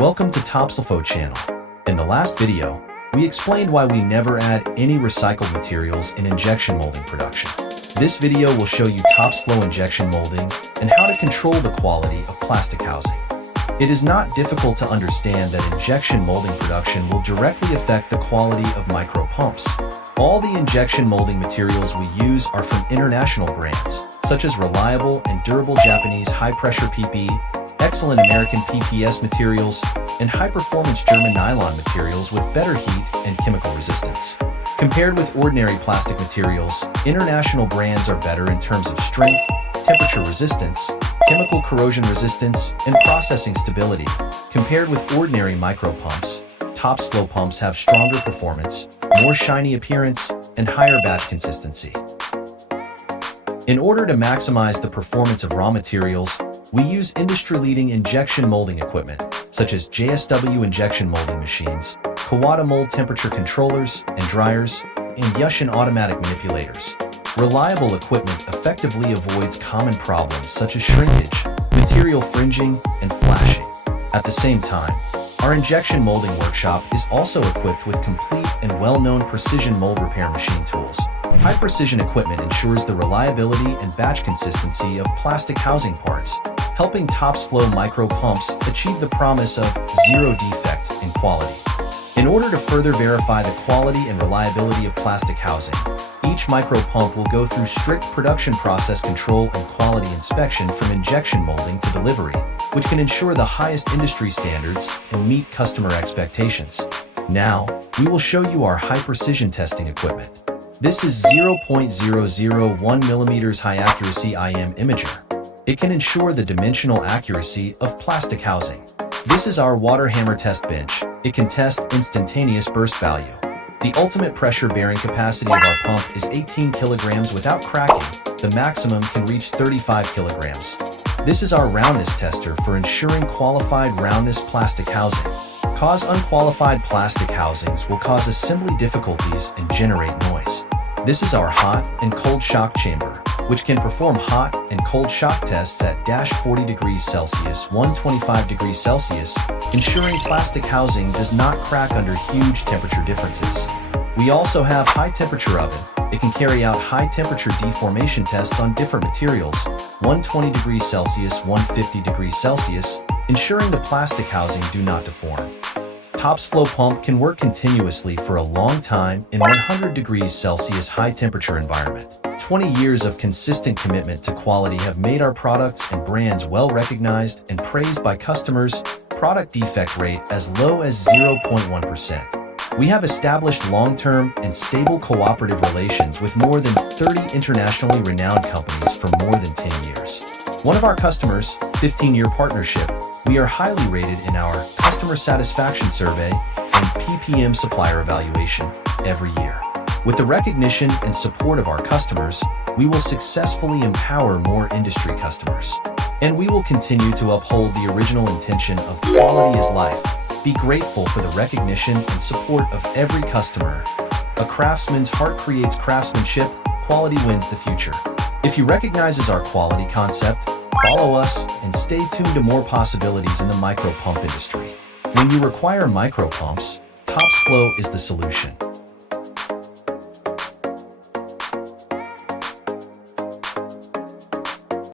Welcome to TOPSFLO channel. In the last video, we explained why we never add any recycled materials in injection molding production. This video will show you TOPSFLO injection molding and how to control the quality of plastic housing. It is not difficult to understand that injection molding production will directly affect the quality of micro pumps. All the injection molding materials we use are from international brands, such as reliable and durable Japanese high-pressure PP, excellent American PPS materials, and high-performance German nylon materials with better heat and chemical resistance. Compared with ordinary plastic materials, international brands are better in terms of strength, temperature resistance, chemical corrosion resistance, and processing stability. Compared with ordinary micro pumps, TOPSFLO pumps have stronger performance, more shiny appearance, and higher batch consistency. In order to maximize the performance of raw materials, we use industry-leading injection molding equipment, such as JSW injection molding machines, 𝗘𝗺𝗶𝗹 mold temperature controllers and dryers, and Yushin automatic manipulators. Reliable equipment effectively avoids common problems such as shrinkage, material fringing, and flashing. At the same time, our injection molding workshop is also equipped with complete and well-known precision mold repair machine tools. High-precision equipment ensures the reliability and batch consistency of plastic housing parts, helping TOPSFLO micro pumps achieve the promise of zero defects in quality. In order to further verify the quality and reliability of plastic housing, each micro pump will go through strict production process control and quality inspection from injection molding to delivery, which can ensure the highest industry standards and meet customer expectations. Now, we will show you our high-precision testing equipment. This is 0.001 millimeters high-accuracy IM imager. It can ensure the dimensional accuracy of plastic housing. This is our water hammer test bench. It can test instantaneous burst value. The ultimate pressure bearing capacity of our pump is 18 kilograms without cracking. The maximum can reach 35 kilograms. This is our roundness tester for ensuring qualified roundness plastic housing. Cause unqualified plastic housings will cause assembly difficulties and generate noise. This is our hot and cold shock chamber, which can perform hot and cold shock tests at -40 degrees Celsius, 125 degrees Celsius, ensuring plastic housing does not crack under huge temperature differences. We also have high temperature oven. It can carry out high temperature deformation tests on different materials, 120 degrees Celsius, 150 degrees Celsius, ensuring the plastic housing do not deform. TOPSFLO pump can work continuously for a long time in 100 degrees Celsius high temperature environment. 20 years of consistent commitment to quality have made our products and brands well recognized and praised by customers. Product defect rate as low as 0.1%. We have established long-term and stable cooperative relations with more than 30 internationally renowned companies for more than 10 years. One of our customers, 15-year partnership, we are highly rated in our customer satisfaction survey and ppm supplier evaluation every year. With the recognition and support of our customers, we will successfully empower more industry customers. And we will continue to uphold the original intention of quality is life. Be grateful for the recognition and support of every customer. A craftsman's heart creates craftsmanship, quality wins the future. If you recognize our quality concept, follow us and stay tuned to more possibilities in the micro pump industry. When you require micro pumps, TOPSFLO is the solution.